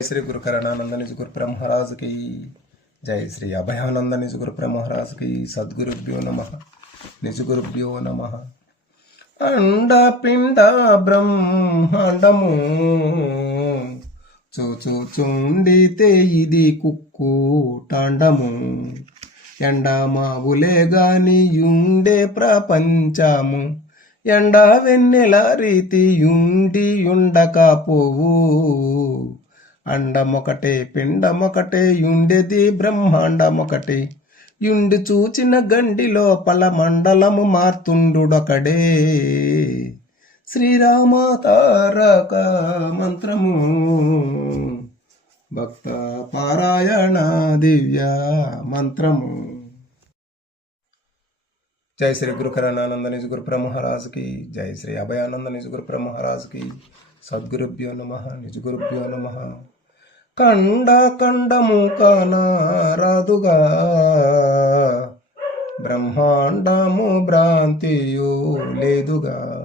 శ్రీ గురు కరుణానంద గురు బ్రహ్మరాజుకి జై శ్రీ అభయానంద నిజ గురు బ్రహ్మరాజుకి సద్గురుభ్యో నమ నిజగురుభ్యో నమ అండ పిండ బ్రహ్మాండము చూచుచుండితే ఇది కుక్కు టాండము ఎండ మావులే గాని ఉండే ప్రపంచము ఎండ వెన్నెల రీతి ఉండి ఉండకపోవు అండమొకటే పిండమొకటే యుండెది బ్రహ్మాండమొకటే. యుండి చూచిన గండి లోపల మండలము మార్తుండుడొకడే. శ్రీరామ తారక మంత్రము. భక్త పారాయణ దివ్య మంత్రము. జై శ్రీ గురుకరణానంద నిజ గురు బ్రహ్మరాజుకి జై శ్రీ అభయానంద నిజ గురు బ్రహ్మరాజుకి సద్గురుభ్యో నమ నిజ గురుభ్యో నమ. కండ కండము కానారాదుగా. బ్రహ్మాండము భ్రాంతియు లేదుగా.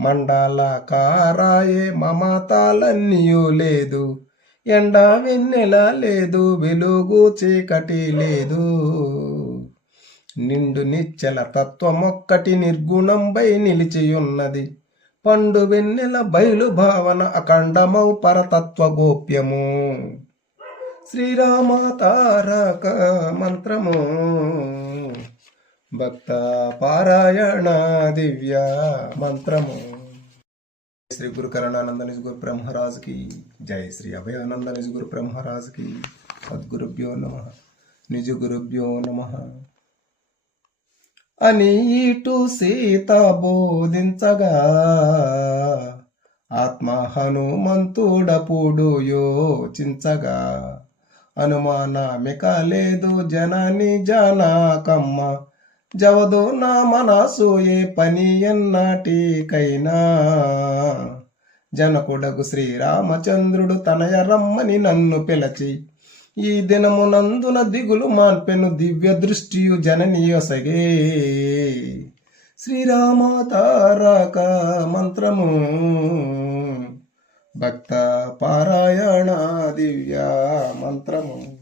మండల కారాయే మమతాలన్నీయు లేదు. ఎండ వెన్నెల లేదు వెలుగు చీకటి లేదు. నిండు నిచ్చల తత్వమొక్కటి నిర్గుణంపై నిలిచియున్నది. పండు వెన్నెల బయలు భావన అఖండమౌ పరతత్వ గోప్యము. శ్రీరామ తారక మంత్రము. భక్త పారాయణ దివ్య మంత్రము. శ్రీ గురు కరుణానంద గురు బ్రహ్మరాజుకి. జై శ్రీ అభయానంద నిజగురు బ్రహ్మరాజుకి. సద్గురుభ్యో నమ. నిజ గురుభ్యో నమ. అని ఇటు సీత బోధించగా ఆత్మ హనుమంతుడపుడు యోచించగా అనుమానమిక లేదు జనని జనాకమ్మ జవదు నా మనసు ఏ పని ఎన్నాటికైనా. జనకుడగు శ్రీరామచంద్రుడు తనయ రమ్మని నన్ను పిలచి ఈ దినమునందున దిగులు మాన్పెను దివ్య దృష్టియు జననీయసగే శ్రీరామతారక మంత్రము. భక్త పారాయణ దివ్య మంత్రము.